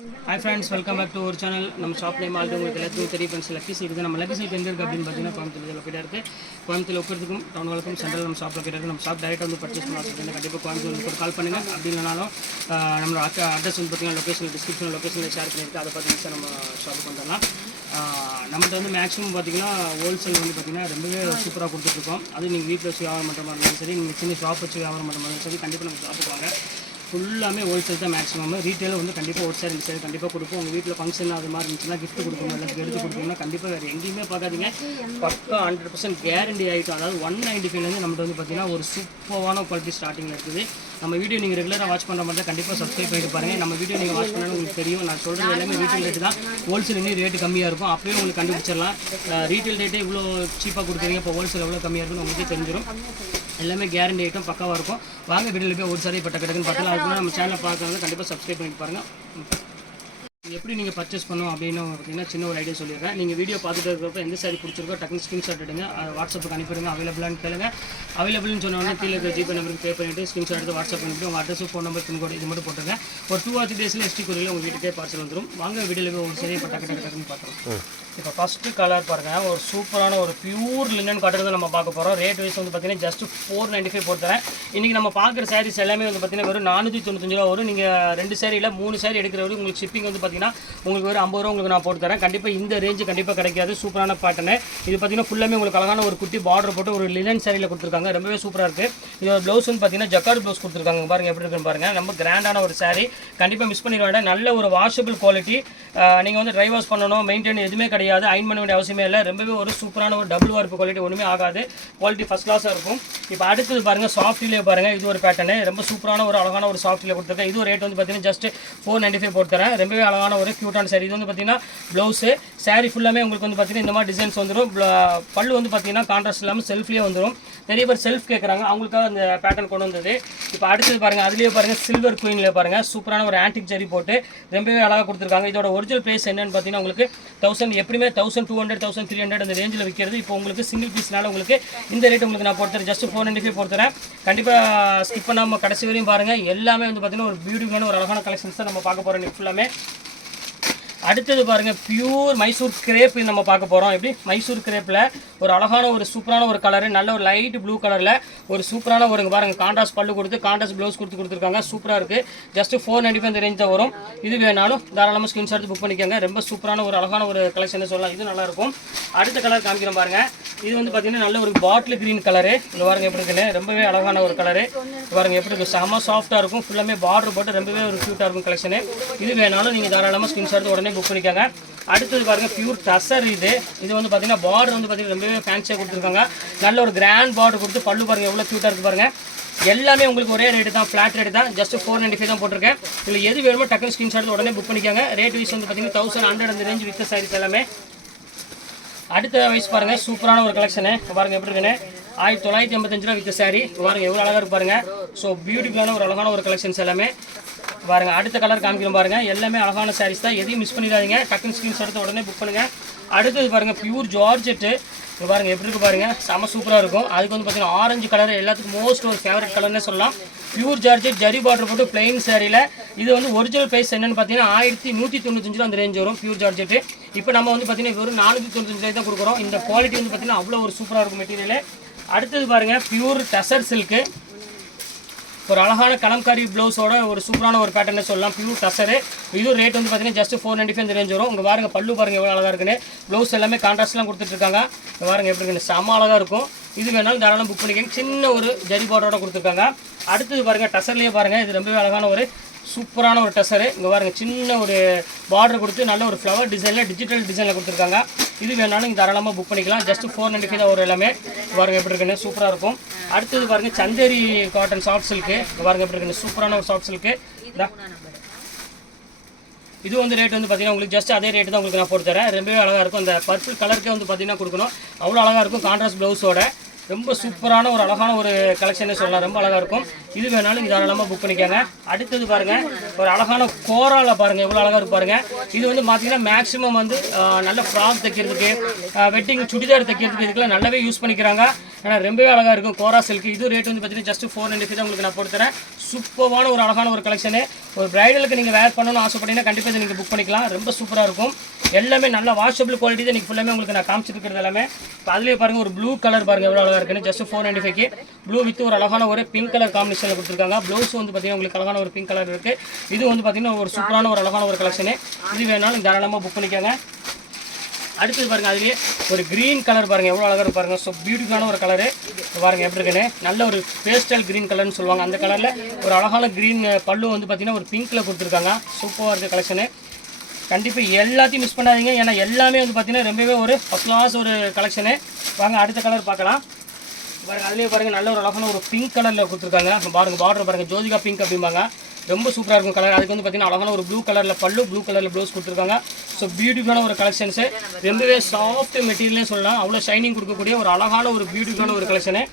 Hi friends, welcome back to our channel. நம்ம shop name already உங்களுக்கு எல்லாத்துக்கும் தெரியும் ஃப்ரெண்ட்ஸ். லக்கி சைட் இது நம்ம லக்கி சைட் எங்கே இருக்குது அப்படின்னு பார்த்தீங்கன்னா கோயம்புத்தூர் லொக்கேட்டாக இருக்குது. கோயம்புத்தூர் உட்கிறதுக்கும் டவுன் வழக்கம் சென்ட்ரல் நம்ம ஷாப் லொக்கேட்டாக இருக்குது. நம்ம ஷாப் டேரெக்டாக வந்து பர்ச்சேஸ் பண்ண ஆசைப்பட்டு கண்டிப்பாக கோயம்புத்தூர் கால் பண்ணுங்கள். அப்படி இல்லைனாலும் நம்மளோட அட்ரஸ் வந்து பார்த்தீங்கன்னா லொக்கேஷன் டிஸ்கிரிப்ஷன் லொக்கேஷனில் ஷேர் பண்ணியிருக்கு. அதை பார்த்தீங்கன்னா நம்ம ஷாப்புக்கு வந்துடலாம். நம்மகிட்ட வந்து மேக்ஸிமம் பார்த்தீங்கன்னா ஹோல்சேல் வந்து பார்த்தீங்கன்னா ரொம்பவே சூப்பராக கொடுத்துட்ருக்கோம். அது நீங்கள் வீட்டில் வச்சு வியாபாரம் பண்ணுற மாதிரி இருந்தாலும் சரி, நீங்கள் சின்ன ஷாப் வச்சு வியாபாரம் பண்ணுற மாதிரி சரி, கண்டிப்பாக நம்ம ஷாப்புக்கு வாங்க. ஃபுல்லாமே ஹோல்சேல் தான் மேக்ஸிமம். ரீட்டெயில் வந்து கண்டிப்பாக ஒரு சைடு 2 சைடு கண்டிப்பாக கொடுப்போம். உங்கள் வீட்டில் ஃபங்க்ஷன் அது மாதிரி இருந்துச்சுன்னா கிஃப்ட் கொடுக்கணும், எல்லாத்துக்கும் எடுத்து கொடுக்கணும்னா கண்டிப்பாக வேறு எங்கேயுமே பார்க்காதீங்க. பக்கா 100% கேரண்டி ஐட்டம். அதாவது 195 நம்மகிட்ட வந்து பார்த்தீங்கன்னா ஒரு சூப்பரான குவாலிட்டி ஸ்டார்டிங்கில் இருக்குது. நம்ம வீடியோ நீங்கள் ரெகுலராக வாட்ச் பண்ணுற மாதிரி கண்டிப்பாக சப்ஸ்கிரைப் பண்ணிட்டு பாருங்கள். நம்ம வீடியோ நீங்கள் வாட்ச் பண்ணாலும் உங்களுக்கு தெரியும். நான் சொல்கிறது எல்லாமே ரீட்டெயில் ரேட்டு தான். ஹோல்சேல் இன்னும் ரேட்டு கம்மியாக இருக்கும். அப்படியே உங்களுக்கு கண்டுபிடிச்சிடலாம். ரீட்டெயில் ரேட்டே இவ்வளோ சீப்பாக கொடுக்குறீங்க, இப்போ ஹோல்சேல் எவ்வளோ கம்மியாக இருக்குன்னு உங்களுக்கே தெரிஞ்சிடும். எல்லாமே கேரண்டி ஐட்டம் பக்காவாக இருக்கும். வாங்க வீடியோவில் போய் ஒரு சாரி பட்ட கிடக்குன்னு பார்க்கலாம். அதுக்கு நம்ம சேனலை பார்க்கறது கண்டிப்பாக சப்ஸ்கிரைப் பண்ணிட்டு பாருங்கள். எப்படி நீங்கள் பர்ச்சேஸ் பண்ணணும் அப்படின்னு பார்த்தீங்கன்னா சின்ன ஒரு ஐடியா சொல்லிடுறேன். நீங்கள் வீடியோ பார்த்துட்டு இருக்கிறப்ப எந்த சாரி பிடிச்சிருக்கோ டக்குனு ஸ்க்ரீன்ஷாட் எடுங்க, வாட்ஸ்அப்புக்கு அனுப்பிடுங்க. அவைலபிளானு கேளுங்க. அவைலபிள்னு சொன்னோடனே கீழே இருக்கிற ஜிபே நம்பருக்கு பே பண்ணிவிட்டு ஸ்க்ரீன்ஷாட் எடுத்து வாட்ஸ்அப் பண்ணிவிட்டு உங்கள் அட்ரஸ், ஃபோன் நம்பர், பின்கோடு இது மட்டும் போட்டுருங்க. ஒரு 2 or 3 டேஸில் எஸ்டி கொரியரில் உங்கள் வீட்டுக்கே பார்சல் வந்துடும். வாங்க வீடியோவில் போய் ஒரு சரியை பட்ட டக்குன்னு பார்த்துருவோம். இப்போ ஃபஸ்ட்டு கலர் பாருங்கள், ஒரு சூப்பரான ஒரு பியூர் லினன் காட்டன் தான் நம்ம பார்க்க போகிறோம். ரேட் வைஸ் வந்து பார்த்தீங்கன்னா ஜஸ்ட் 495 போட்டுறேன். இன்றைக்கி நம்ம பார்க்குற சாரீஸ் எல்லாமே வந்து பார்த்தீங்கன்னா வெறும் 495 ரூபா வரும். நீங்கள் 2 சாரியில் 3 சாரி எடுக்கிற வரைக்கும் உங்களுக்கு ஷிப்பிங் வந்து பார்த்தீங்கன்னா உங்களுக்கு ஒரு 50 ரூபா உங்களுக்கு நான் போட்டு தரேன். கண்டிப்பாக இந்த ரேஞ்சு கண்டிப்பாக கிடைக்காது. சூப்பரான பேட்டர்னு இது பார்த்தீங்கன்னா ஃபுல்லாமே உங்களுக்கு அழகான ஒரு குட்டி பார்டர் போட்டு ஒரு லினன் சாரியில் கொடுத்துருக்காங்க. ரொம்பவே சூப்பராக இருக்குது. இதோட ப்ளவுஸ் வந்து பார்த்தீங்கன்னா ஜக்கார்ட் ப்ளவுஸ் கொடுத்துருக்காங்க. பாருங்கள் எப்படி இருக்குன்னு பாருங்கள். ரொம்ப கிராண்டான ஒரு சாரி. கண்டிப்பாக மிஸ் பண்ணிட வேண்டாம். நல்ல ஒரு வாஷபிள் குவாலிட்டி. நீங்கள் வந்து ட்ரை வாஷ் பண்ணணும், மெயின்டைன் எதுவுமே கிடையாது, அயன் பண்ண வேண்டிய அவசியமே இல்லை. ரொம்பவே ஒரு சூப்பரான ஒரு டபுள் வார்ப்பு குவாலிட்டி, ஒன்றுமே ஆகாது. குவாலிட்டி ஃபஸ்ட் கிளாஸாக இருக்கும். இப்போ அடுத்தது பாருங்கள், சாஃப்ட்லேயே பாருங்கள். இது ஒரு பேட்டர்னு ரொம்ப சூப்பரான ஒரு அழகான ஒரு சாஃப்ட்லேயே கொடுத்துருக்கேன். இது ரேட் வந்து பார்த்தீங்கன்னா ஜஸ்ட் 495 போட்டு தரேன். ரொம்பவே அழகான ஒரு க்யூட்டான சாரி. இது வந்து பார்த்தீங்கன்னா ப்ளவுஸு சாரி ஃபுல்லாமே உங்களுக்கு வந்து பார்த்தீங்கன்னா இந்த மாதிரி டிசைன்ஸ் வந்துடும். பல்லு வந்து பார்த்தீங்கன்னா கான்ட்ராஸ்ட் இல்லாமல் செல்ஃப்லேயே வந்துடும். நிறைய பேர் செல்ஃப் கேட்குறாங்க, அவங்களுக்காக அந்த பேட்டர்ன் கொண்டு வந்தது. இப்போ அடுத்தது பாருங்கள், அதுலேயே பாருங்கள் சில்வர் குயின்லேயே பாருங்கள் சூப்பரான ஒரு ஆன்டிக் ஜரி போட்டு ரொம்பவே அழகாக கொடுத்துருக்காங்க. இதோட ஒரிஜினல் ப்ரைஸ் என்னன்னு பார்த்தீங்கன்னா உங்களுக்கு 1000, எப்படியுமே 1200, 1300 அந்த ரேஞ்சில் விற்கிறது. இப்போ உங்களுக்கு சிங்கிள் பீஸ்னால உங்களுக்கு இந்த ரேட் உங்களுக்கு நான் போட்டுறேன். ஜஸ்ட் 495 போட்டுறேன். கண்டிப்பாக ஸ்கிப் பண்ணாமல் கடைசி வரையும் பாருங்கள். எல்லாமே வந்து பார்த்தீங்கன்னா ஒரு பியூட்டிஃபுல்லான ஒரு அழகான கலெக்ஷன்ஸ் தான் நம்ம பார்க்க போகிறோம் இன்னைக்கு ஃபுல்லாமே. அடுத்தது பாருங்கள், பியூர் மைசூர் கிரேப் நம்ம பார்க்க போகிறோம். எப்படி மைசூர் கிரேப்பில் ஒரு அழகான ஒரு சூப்பரான ஒரு கலரு, நல்ல ஒரு லைட் ப்ளூ கலரில் ஒரு சூப்பரான ஒரு பாருங்கள் கான்ட்ராஸ்ட் பல்லு கொடுத்து கான்ட்ராஸ்ட் ப்ளவுஸ் கொடுத்துருக்காங்க. சூப்பராக இருக்குது. ஜஸ்ட் 495 இந்த ரேஞ்ச் தான் வரும். இது வேணாலும் தாராளமாக ஸ்க்ரீன்ஷாட் புக் பண்ணிக்கோங்க. ரொம்ப சூப்பரான ஒரு அழகான ஒரு கலெக்ஷன் சொல்லலாம். இது நல்லாயிருக்கும். அடுத்த கலர் காமிக்கிறேன் பாருங்கள். இது வந்து பார்த்தீங்கன்னா நல்ல ஒரு பாட்டில் க்ரீன் கலரு. இது பாருங்கள் எப்படி இருக்குன்னு, ரொம்பவே அழகான ஒரு கலரு. பாருங்கள் எப்படி இருக்குது, செம்ம சாஃப்ட்டாக இருக்கும். ஃபுல்லாமே பார்டர் போட்டு ரொம்பவே ஒரு க்யூட்டாக இருக்கும் கலெக்ஷனு. இது வேணாலும் நீங்கள் தாராளமாக ஸ்க்ரீன்ஷாட் உடனே புக் பண்ணிக்கோங்க. அடுத்தது பாருங்கள், பியூர் டசர். இது வந்து பார்த்தீங்கன்னா பார்டர் வந்து பார்த்தீங்கன்னா ரொம்பவே ஃபேன்சியாக கொடுத்துருக்காங்க. நல்ல ஒரு கிராண்ட் பார்டர் கொடுத்து பல்லு பாருங்கள் எவ்வளோ க்யூட்டாக இருக்குது பாருங்கள். எல்லாமே உங்களுக்கு ஒரே ரேட்டு தான், ஃப்ளாட் ரேட்டு தான். ஜஸ்ட் 495 தான் போட்டிருக்கேன். இதில் எது வேணுமோ டக்குனு ஸ்க்ரீன்ஷாட் உடனே புக் பண்ணிக்கோங்க. ரேட் வைஸ் வந்து பார்த்தீங்கன்னா 1100 அந்த ரேஞ்ச் வித்த சாரீஸ் எல்லாமே. அடுத்த வயசு பாருங்கள், சூப்பரான ஒரு கலெக்ஷனு. பாருங்கள் எப்படி இருக்குன்னு, 1985 ரூபா வித்த சாரி. பாருங்கள் எவ்வளோ அழகாக இருக்கு பாருங்கள். ஸோ பியூட்டிஃபுல்லான ஒரு அழகான ஒரு கலெக்ஷன்ஸ் எல்லாமே பாருங்கள். அடுத்த கலர் காமிக்கிறோம் பாருங்கள். எல்லாமே அழகான சாரீஸ் தான், எதையும் மிஸ் பண்ணிடாதீங்க. டக்குனு ஸ்க்ரீன்ஷாட் எடுத்து உடனே புக் பண்ணுங்கள். அடுத்தது பாருங்கள், பியூர் ஜார்ஜெட்டு. பாருங்கள் எப்படி இருக்குது பாருங்கள், செம சூப்பராக இருக்கும். அதுக்கு வந்து பார்த்தீங்கன்னா ஆரஞ்சு கலர் எல்லாத்துக்கும் மோஸ்ட் ஒரு ஃபேவரட் கலர்னே சொல்லலாம். பியூர் ஜார்ஜெட் ஜரி பார்டர் போட்டு பிளெயின் சாரியில். இது வந்து ஒரிஜினல் ப்ரைஸ் என்னென்னு பார்த்தீங்கன்னா 1195 அந்த ரேஞ்ச் வரும் பியூர் ஜார்ஜெட்டு. இப்போ நம்ம வந்து பார்த்தீங்கன்னா வெறும் 495 தான் கொடுக்குறோம். இந்த குவாலிட்டி வந்து பார்த்தீங்கன்னா அவ்வளோ ஒரு சூப்பராக இருக்கும் மெட்டீரியல். அடுத்தது பாருங்கள், பியூர் டசர் சில்க்கு. ஒரு அழகான கலம்காரி ப்ளவுஸோட ஒரு சூப்பரான ஒரு பேட்டர்னே சொல்லலாம். பியூர் டசரு. இது ரேட் வந்து பார்த்தீங்கன்னா ஜஸ்ட் 495 இந்த ரேஞ்ச் வரும். உங்கள் பாருங்கள் பல்லு பாருங்கள் எவ்வளோ அழகாக இருக்குன்னு. ப்ளவுஸ் எல்லாமே கான்ட்ராஸ்ட்லாம் கொடுத்துட்ருக்காங்க. பாருங்கள் எப்படி இருக்குன்னு, செம்ம அழகாக இருக்கும். இது வேணாலும் தாராளம் புக் பண்ணிக்கோங்க. சின்ன ஒரு ஜரி பார்டரோட கொடுத்துருக்காங்க. அடுத்தது பாருங்கள், டசர்லேயே பாருங்கள். இது ரொம்பவே அழகான ஒரு சூப்பரான ஒரு டசரு. இங்கே பாருங்கள் சின்ன ஒரு பார்டர் கொடுத்து நல்ல ஒரு ஃப்ளவர் டிசைனில் டிஜிட்டல் டிசைனில் கொடுத்துருக்காங்க. இது வேணாலும் நீங்கள் தாராளமாக புக் பண்ணிக்கலாம். ஜஸ்ட் 495 தான் ஒரு எல்லாமே. பாருங்கள் எப்படி இருக்குன்னு, சூப்பராக இருக்கும். அடுத்தது பாருங்கள், சந்தேரி காட்டன் சாஃப்ட் சில்க்கு. பாருங்கள் எப்படி இருக்குன்னு, சூப்பரான ஒரு சாஃப்ட் சில்க்கு. இது வந்து ரேட் வந்து பார்த்தீங்கன்னா உங்களுக்கு ஜஸ்ட் அதே ரேட்டு தான் உங்களுக்கு நான் போட்டு தரேன். ரொம்பவே அழகாக இருக்கும். அந்த பர்பிள் கலருக்கே வந்து பார்த்தீங்கன்னா கொடுக்கணும். அவ்வளோ அழகாக இருக்கும் கான்ட்ராஸ்ட் ப்ளவுஸோட. ரொம்ப சூப்பரான ஒரு அழகான ஒரு கலெக்ஷனே சொல்லலாம். ரொம்ப அழகாக இருக்கும். இது வேணாலும் நீங்கள் தாராளமாக புக் பண்ணிக்கோங்க. அடுத்தது பாருங்கள், ஒரு அழகான கோராவில் பாருங்கள் எவ்வளோ அழகாக இருக்கு பாருங்கள். இது வந்து பார்த்தீங்கன்னா மேக்ஸிமம் வந்து நல்ல ஃப்ராக் தைக்கிறதுக்கு, வெட்டிங் சுடிதார் தைக்கிறதுக்கு இதுக்கெல்லாம் நல்லாவே யூஸ் பண்ணிக்கிறாங்க. ஆனால் ரொம்பவே அழகாக இருக்கும் கோரா சில்க்கு. இது ரேட் வந்து பார்த்தீங்கன்னா ஜஸ்ட் 495 உங்களுக்கு நான் போட்டு தரேன். சூப்பரான ஒரு அழகான ஒரு கலெக்ஷனு. ஒரு பிரைடலுக்கு நீங்கள் வேர் பண்ணணும்னு ஆசைப்பட்டீங்கன்னா கண்டிப்பாக இதை நீங்கள் புக் பண்ணிக்கலாம். ரொம்ப சூப்பராக இருக்கும். எல்லாமே நல்ல வாஷபிள் குவாலிட்டி தான். இன்றைக்கி ஃபுல்லாமே உங்களுக்கு நான் காமிச்சிருக்கிறது எல்லாமே. இப்போ அதுலேயே பாருங்கள் ஒரு ப்ளூ கலர் பாருங்கள் எவ்வளோ அழகாக இருக்குன்னு. ஜஸ்ட் 495க்கு ப்ளூ வித் ஒரு அழகான ஒரு பிங்க் கலர் காம்பினேஷனில் கொடுத்துருக்காங்க. ப்ளவுஸ் வந்து பார்த்தீங்கன்னா உங்களுக்கு அழகான ஒரு பிங்க் கலர் இருக்குது. இது வந்து பார்த்தீங்கன்னா ஒரு சூப்பரான ஒரு அழகான ஒரு கலெக்ஷனு. இது வேணாலும் தாராளமாக புக் பண்ணிக்கோங்க. அடுத்தது பாருங்கள் அதுலேயே ஒரு க்ரீன் கலர் பாருங்கள் எவ்வளோ அழகாக பாருங்கள். ஸோ பியூட்டிஃபுல்லான ஒரு கலரு பாருங்கள் எப்படி இருக்குன்னு. நல்ல ஒரு பேஸ்டல் க்ரீன் கலர்னு சொல்லுவாங்க. அந்த கலரில் ஒரு அழகான க்ரீன் பல்லு வந்து பார்த்திங்கன்னா ஒரு பிங்க்கில் கொடுத்துருக்காங்க. சூப்பராக இருக்குது கலெக்ஷனு. கண்டிப்பாக எல்லாத்தையும் மிஸ் பண்ணாதீங்க. ஏன்னா எல்லாமே வந்து பார்த்திங்கன்னா ரொம்பவே ஒரு ஃபஸ்ட் கிளாஸ் ஒரு கலெக்ஷனு. வாங்க அடுத்த கலர் பார்க்கலாம். பாருங்கள் அதுலேயே பாருங்கள் நல்ல ஒரு அழகான ஒரு பிங்க் கலரில் கொடுத்துருக்காங்க. பாருங்கள் பார்டர் பாருங்கள் ஜோதிகா பிங்க் அப்படிம்பாங்க. ரொம்ப சூப்பராக இருக்கும் கலர். அதுக்கு வந்து பார்த்தீங்கன்னா அழகான ஒரு ப்ளூ கலரில் பல்லு, ப்ளூ கலரில் ப்ளவுஸ் கொடுத்துருக்காங்க. ஸோ பியூட்டிஃபுல்லான ஒரு கலெக்ஷன்ஸு. ரொம்பவே சாஃப்ட் மெட்டீரியல்னே சொல்லலாம். அவ்வளோ ஷைனிங் கொடுக்கக்கூடிய ஒரு அழகான ஒரு பியூட்டிஃபுல்லான ஒரு கலெக்ஷனு.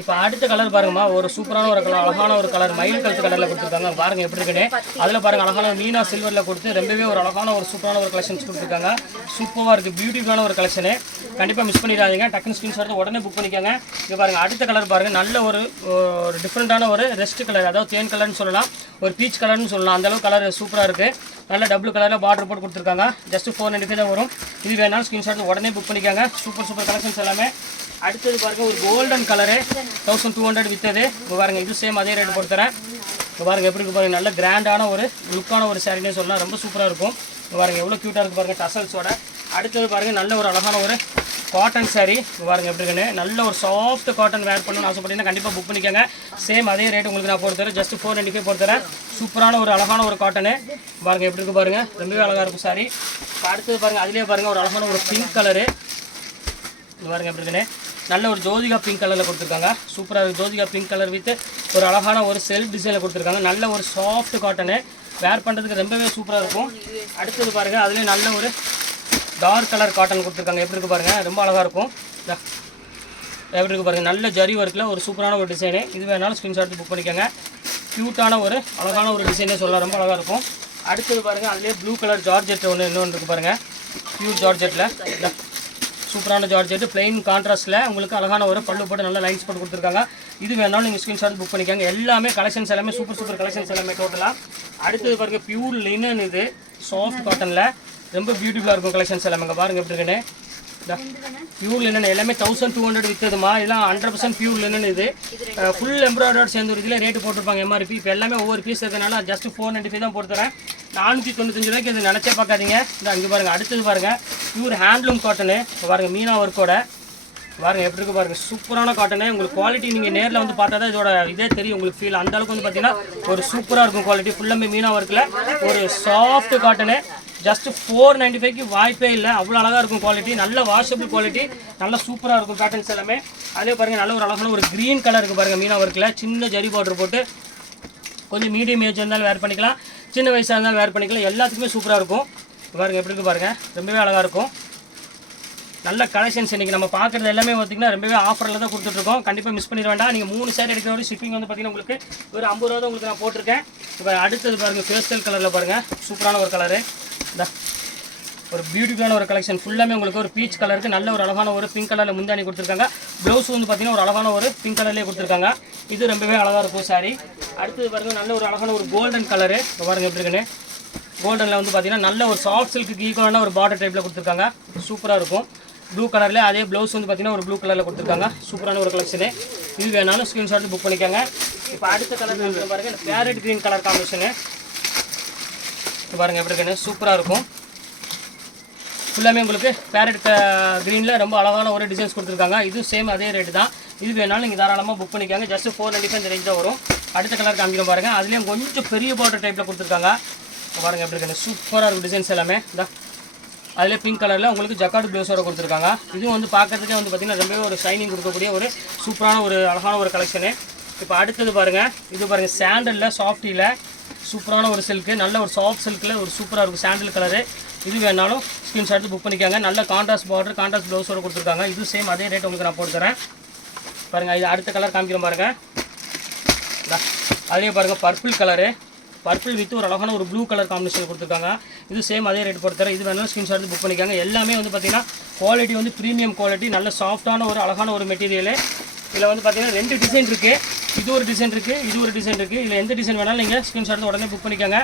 இப்போ அடுத்த கலர் பாருங்கம்மா, ஒரு சூப்பரான ஒரு கலர், அழகான ஒரு கலர் மயில் கழுத்து கலரில் கொடுத்துருக்காங்க. பாருங்கள் எப்படி இருக்குன்னு. அதில் பாருங்கள் அழகான மீனா சில்வரில் கொடுத்து ரொம்பவே ஒரு அழகான ஒரு சூப்பரான ஒரு கலெக்ஷன்ஸ் கொடுத்துருக்காங்க. சூப்பராக இருக்குது. பியூட்டிஃபுல்லான ஒரு கலெக்ஷனு. கண்டிப்பாக மிஸ் பண்ணிடாதீங்க. டக்குன்னு ஸ்க்ரீன்ஷாட் உடனே புக் பண்ணிக்கோங்க. இது பாருங்கள் அடுத்த கலர் பாருங்கள். நல்ல ஒரு டிஃப்ரெண்ட்டான ஒரு ரெஸ்ட் கலர், அதாவது தேன் கலர்னு சொல்லலாம், ஒரு பீச் கலர்னு சொல்லலாம். அந்தளவு கலர் சூப்பராக இருக்குது. நல்ல டபுள் கலரில் பார்டர் போட்டு கொடுத்துருக்காங்க. ஜஸ்ட் 495 தான் வரும். இது வேணாலும் ஸ்க்ரீன்ஷாட் உடனே புக் பண்ணிக்கோங்க. சூப்பர் கலெக்ஷன்ஸ் எல்லாமே. அடுத்தது பாருங்கள் ஒரு கோல்டன் கலரு 1200 விற்றது. இப்போ பாருங்கள் இது சேம் அதே ரேட் போட்டுறேன். இப்போ பாருங்கள் எப்படி இருக்குது பாருங்கள். நல்ல கிராண்டான ஒரு லுக்கான ஒரு சாரினே சொல்லலாம். ரொம்ப சூப்பராக இருக்கும். இப்போ பாருங்கள் எவ்வளோ க்யூட்டாக இருக்குது பாருங்கள் டசல்ஸோட. அடுத்தது பாருங்கள் நல்ல ஒரு அழகான ஒரு காட்டன் சாரீ. இப்போ பாருங்கள் எப்படி இருக்குன்னு. நல்ல ஒரு சாஃப்ட் காட்டன் வேர் பண்ணணும்னு ஆசைப்பட்டீங்கன்னா கண்டிப்பாக புக் பண்ணிக்கோங்க. சேம் அதே ரேட் உங்களுக்கு நான் போட்டு தரேன். ஜஸ்ட் 495 போட்டு தரேன். சூப்பரான ஒரு அழகான ஒரு காட்டனு. பாருங்கள் எப்படி இருக்குது பாருங்கள். ரொம்பவே அழகாக இருக்கும் சாரி. இப்போ அடுத்தது பாருங்கள் அதிலே பாருங்கள் ஒரு அழகான ஒரு பிங்க் கலரு. இது பாருங்கள் எப்படி இருக்குன்னு. நல்ல ஒரு ஜோதிகா பிங்க் கலரில் கொடுத்துருக்காங்க. சூப்பராக இருக்குது. ஜோதிகா பிங்க் கலர் வித் ஒரு அழகான ஒரு செல்ஃப் டிசைனில் கொடுத்துருக்காங்க. நல்ல ஒரு சாஃப்ட் காட்டனு வேர் பண்ணுறதுக்கு ரொம்பவே சூப்பராக இருக்கும். அடுத்தது பாருங்கள் அதுலேயே நல்ல ஒரு டார்க் கலர் காட்டன் கொடுத்துருக்காங்க. எப்படி இருக்குது பாருங்கள். ரொம்ப அழகாக இருக்கும். எப்படி இருக்குது பாருங்கள். நல்ல ஜரி ஒர்க்கில் ஒரு சூப்பரான ஒரு டிசைனு. இது வேணாலும் ஸ்க்ரீன்ஷாட் புக் பண்ணிக்கோங்க. க்யூட்டான ஒரு அழகான ஒரு டிசைனே சொல்லலாம். ரொம்ப அழகாக இருக்கும். அடுத்தது பாருங்கள் அதுலேயே ப்ளூ கலர் ஜார்ஜெட் இன்னொன்று இருக்குது பாருங்கள். பியூர் ஜார்ஜெட்டில் சூப்பரான ஜார்ஜெட் பிளெயின் கான்ட்ராஸ்ட்டில் உங்களுக்கு அழகான ஒரு பல்லு போட்டு நல்ல லைன்ஸ் போட்டு கொடுத்துருக்காங்க. இது வேணாலும் நீங்கள் ஸ்க்ரீன்ஷாட் புக் பண்ணிக்கோங்க. எல்லாமே கலெக்ஷன்ஸ் எல்லாமே சூப்பர் கலெக்ஷன்ஸ் எல்லாமே டோட்டலாக. அடுத்தது பாருங்கள் பியூர் லினன், இது சாஃப்ட் காட்டனில் ரொம்ப பியூட்டிஃபுல்லாக இருக்கும் கலெக்ஷன்ஸ் எல்லாமே. இங்கே பாருங்கள் எப்படி இருக்குன்னு. பியூர் லினன் எல்லாமே 1200 விற்றதுமா. இதெல்லாம் 100% பியூர் லினன். இது ஃபுல் எம்ப்ராய்டர்ட் சேர்ந்து ஒரு இதில் ரேட்டு போட்டிருப்பாங்க எம்ஆர்பி. இப்போ எல்லாமே ஒவ்வொரு பீஸ் இருக்கிறனால ஜஸ்ட் 495 தான் போட்டு தரேன். 495 ரூபாய்க்கு இது நினச்சே பார்க்காதீங்க. இந்த அங்கே பாருங்கள் அடுத்தது பாருங்கள் பியூர் ஹேண்ட்லூம் காட்டனு. இப்போ பாருங்கள் மீனா ஒர்க்கோட பாருங்கள் எப்படி இருக்குது பாருங்கள். சூப்பரான காட்டனு. உங்களுக்கு குவாலிட்டி நீங்கள் நேரில் வந்து பார்த்தா தான் இதோட இதே தெரியும் உங்களுக்கு ஃபீல். அந்தளவுக்கு வந்து பார்த்தீங்கன்னா ஒரு சூப்பராக இருக்கும் குவாலிட்டி. ஃபுல்லாமே மீனா ஒர்க்கில் ஒரு சாஃப்ட் காட்டனு. ஜஸ்ட் 495க்கு வாய்ப்பே இல்லை. அவ்வளோ அழகாக இருக்கும் குவாலிட்டி. நல்ல வாஷபிள் குவாலிட்டி. நல்லா சூப்பராக இருக்கும் பேட்டர்ன்ஸ் எல்லாமே. அதே பாருங்கள் நல்ல ஒரு அழகான ஒரு க்ரீன் கலர் இருக்குது பாருங்கள். மீனா ஒர்க்கில் சின்ன ஜரி பார்டர் போட்டு கொஞ்சம் மீடியம் ஏஜ் இருந்தாலும் வேர் பண்ணிக்கலாம், சின்ன வயசாக இருந்தாலும் வேர் பண்ணிக்கலாம். எல்லாத்துக்குமே சூப்பராக இருக்கும். பாருங்கள் எப்படி இருக்குது பாருங்கள். ரொம்பவே அழகாக இருக்கும். நல்ல கலெக்ஷன்ஸ் இன்றைக்கி நம்ம பார்க்குறது எல்லாமே பார்த்திங்கன்னா ரொம்பவே ஆஃபரில் தான் கொடுத்துட்ருக்கோம். கண்டிப்பாக மிஸ் பண்ணிட வேண்டாம். நீங்கள் 3 சேர் எடுக்கிற வரை ஷிப்பிங் வந்து பார்த்திங்கன்னா உங்களுக்கு ஒரு 50 ரூபா தான் உங்களுக்கு நான் போட்டிருக்கேன். இப்போ அடுத்தது பாருங்கள் பேஸ்டல் கலரில் பாருங்கள். சூப்பரான ஒரு கலரு. ஒரு பியூட்டிஃபுல்லான ஒரு கலெக்ஷன். ஃபுல்லாமே உங்களுக்கு ஒரு பீச் கலருக்கு நல்ல ஒரு அழகான ஒரு பிங்க் கலரில் முந்தானி கொடுத்துருக்காங்க. ப்ளவுஸ் வந்து பார்த்திங்கன்னா ஒரு அழகான ஒரு பிங்க் கலர்லேயே கொடுத்துருக்காங்க. இது ரொம்பவே அழகாக இருக்கும் சாரி. அடுத்தது பாருங்கள் நல்ல ஒரு அழகான ஒரு கோல்டன் கலரு. பாருங்கள் எப்படி இருக்குன்னு. கோல்டனில் வந்து பார்த்திங்கன்னா நல்ல ஒரு சாஃப்ட் சில்க்கு ஈக்குவலான ஒரு பார்டர் டைப்பில் கொடுத்துருக்காங்க. சூப்பராக இருக்கும். ப்ளூ கலரில் அதே ப்ளவுஸ் வந்து பார்த்திங்கன்னா ஒரு ப்ளூ கலரில் கொடுத்துருக்காங்க. சூப்பரான ஒரு கலெக்ஷனு. இது வேணாலும் ஸ்க்ரீன்ஷாட் புக் பண்ணிக்கோங்க. இப்போ அடுத்த கலர் பாருங்கள் பேரட் க்ரீன் கலர் காம்பினேஷனு. பாருங்கள் எப்படி இருக்குன்னு. சூப்பராக இருக்கும். ஃபுல்லாமே உங்களுக்கு பேரட் க்ரீனில் ரொம்ப அழகான ஒரு டிசைன்ஸ் கொடுத்துருக்காங்க. இது சேம் அதே ரேட்டு தான். இது வேணாலும் நீங்கள் தாராளமாக புக் பண்ணிக்காங்க. ஜஸ்ட் 495 இந்த ரேஞ்ச் தான் வரும். அடுத்த கலர் காமிக்கிறோம் பாருங்கள். அதுலேயும் கொஞ்சம் பெரிய பார்டர் டைப்பில் கொடுத்துருக்காங்க. பாருங்கள் எப்படி இருக்குன்னு. சூப்பராக இருக்கும் டிசைன்ஸ் எல்லாமே. தான் அதில் பிங்க் கலரில் உங்களுக்கு ஜக்கார்டு ப்ளவுஸோட கொடுத்துருக்காங்க. இதுவும் வந்து பார்க்கறதுக்கே வந்து பார்த்திங்கன்னா ரொம்பவே ஒரு ஷைனிங் கொடுக்கக்கூடிய ஒரு சூப்பரான ஒரு அழகான ஒரு கலெக்ஷனு. இப்போ அடுத்தது பாருங்கள். இது பாருங்கள் சாண்டலில் சாஃப்டியில் சூப்பரான ஒரு சில்க்கு. நல்ல ஒரு சாஃப்ட் சில்கில் ஒரு சூப்பராக இருக்கும் சாண்டில் கலரு. இது வேணாலும் ஸ்க்ரீன்ஷாட் புக் பண்ணிக்காங்க. நல்ல கான்ட்ராஸ்ட் பார்டர் கான்ட்ராஸ்ட் ப்ளவுஸோட கொடுத்துருக்காங்க. இது சேம் அதே ரேட் உங்களுக்கு நான் போட்டு தரேன். பாருங்கள் இது அடுத்த கலர் காமிக்கிறோம் பாருங்கள். அதே பாருங்கள் பர்பிள் கலரு. பர்பிள் வித் ஒரு அழகான ஒரு ப்ளூ கலர் காம்பினேஷன் கொடுத்துருக்காங்க. இது சேம் அதே ரேட் போட்டு தரேன். இது வேணாலும் ஸ்க்ரீன்ஷாட் புக் பண்ணிக்காங்க. எல்லாமே வந்து பார்த்திங்கன்னா குவாலிட்டி வந்து ப்ரீமியம் குவாலிட்டி. நல்ல சாஃப்டான ஒரு அழகான ஒரு மெட்டீரியலு. இதில் வந்து பார்த்திங்கன்னா 2 டிசைன் இருக்குது. இது ஒரு டிசைன் இருக்குது, இது ஒரு டிசைன் இருக்குது. இதில் எந்த டிசைன் வேணாலும் நீங்கள் ஸ்க்ரீன்ஷாட் உடனே புக் பண்ணிக்கோங்க.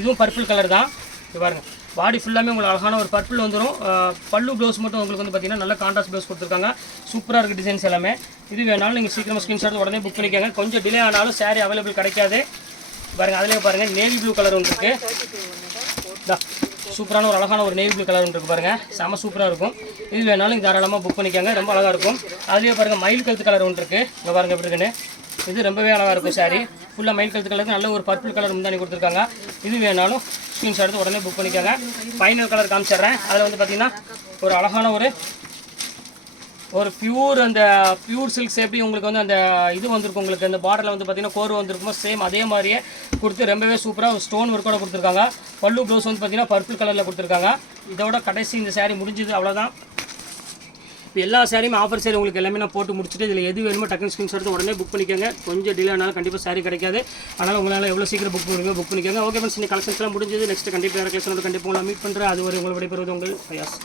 இதுவும் பர்பிள் கலர் தான். இது பாருங்கள், பாடி ஃபுல்லாமே உங்களுக்கு அழகான ஒரு பர்பிள் வந்துடும். பல்லு ப்ளவுஸ் மட்டும் உங்களுக்கு வந்து பார்த்தீங்கன்னா நல்ல கான்ட்ராஸ்ட் ப்ளவுஸ் கொடுத்துருக்காங்க. சூப்பராக இருக்குது டிசைன்ஸ் எல்லாமே. இது வேணாலும் நீங்கள் சீக்கிரமாக ஸ்க்ரீன்ஷாட் உடனே புக் பண்ணிக்கோங்க. கொஞ்சம் டிலே ஆனாலும் saree அவைலபிள் கிடைக்காது. பாருங்கள், அதிலே பாருங்கள் நேவி ப்ளூ கலர் ஒன்று இருக்குது. சூப்பரான ஒரு அழகான ஒரு நேவி ப்ளூ கலர் ஒன்று இருக்குது பாருங்கள், செம்ம சூப்பராக இருக்கும். இது வேணாலும் தாராளமாக புக் பண்ணிக்கோங்க, ரொம்ப அழகாக இருக்கும். அதுலேயே பாருங்கள் மயில் கழுத்து கலர் ஒன்று இருக்குது. இங்கே பாருங்கள் எப்படி இருக்குன்னு. இது ரொம்பவே அழகாக இருக்கும் saree. ஃபுல்லாக மயில் கழுத்து கலருக்கு நல்ல ஒரு பர்பிள் கலர் முந்தானி கொடுத்துருக்காங்க. இது வேணாலும் ஸ்க்ரீன்ஷாட் எடுத்து உடனே புக் பண்ணிக்கோங்க. ஃபைனல் கலர் காமிச்சிட்றேன். அதில் வந்து பார்த்திங்கன்னா ஒரு அழகான ஒரு பியூர் சில்க்ஸ் எப்படி உங்களுக்கு வந்து அந்த இது வந்திருக்கும், உங்களுக்கு அந்த பார்டரில் வந்து பார்த்திங்கன்னா கோர் வந்திருக்குமோ சேம் அதே மாதிரியே கொடுத்து ரொம்பவே சூப்பராக ஒரு ஸ்டோன் ஒர்க்கோட கொடுத்துருக்காங்க. பல்லு ப்ளவுஸ் வந்து பார்த்திங்கன்னா பர்பிள் கலரில் கொடுத்துருக்காங்க. இதோட கடைசி இந்த saree முடிஞ்சுது, அவ்வளோதான். இப்போ எல்லா சாரியுமே ஆஃபர் சேல் உங்களுக்கு எல்லாமே நான் போட்டு முடிச்சுட்டு இதில் எது வேணுமோ டக்குனு ஸ்க்ரீன்ஷாட் எடுத்து உடனே புக் பண்ணிக்கோங்க. கொஞ்சம் டிலே ஆனாலும் கண்டிப்பாக saree கிடைக்காது. அதனால் உங்களால் எவ்வளோ சீக்கிரம் புக் பண்ணுங்க புக் பண்ணிக்கோங்க. ஓகே ஃப்ரெண்ட்ஸ், இந்த கலெக்ஷன்ஸ்லாம் முடிஞ்சது. நெக்ஸ்ட் கண்டிப்பாக கலெக்ஷனோட கண்டிப்பாக உங்களை மீட் பண்ணுறேன். அது ஒரு உங்களை விடைபெறுவது உங்கள் ஃபயாஸ்.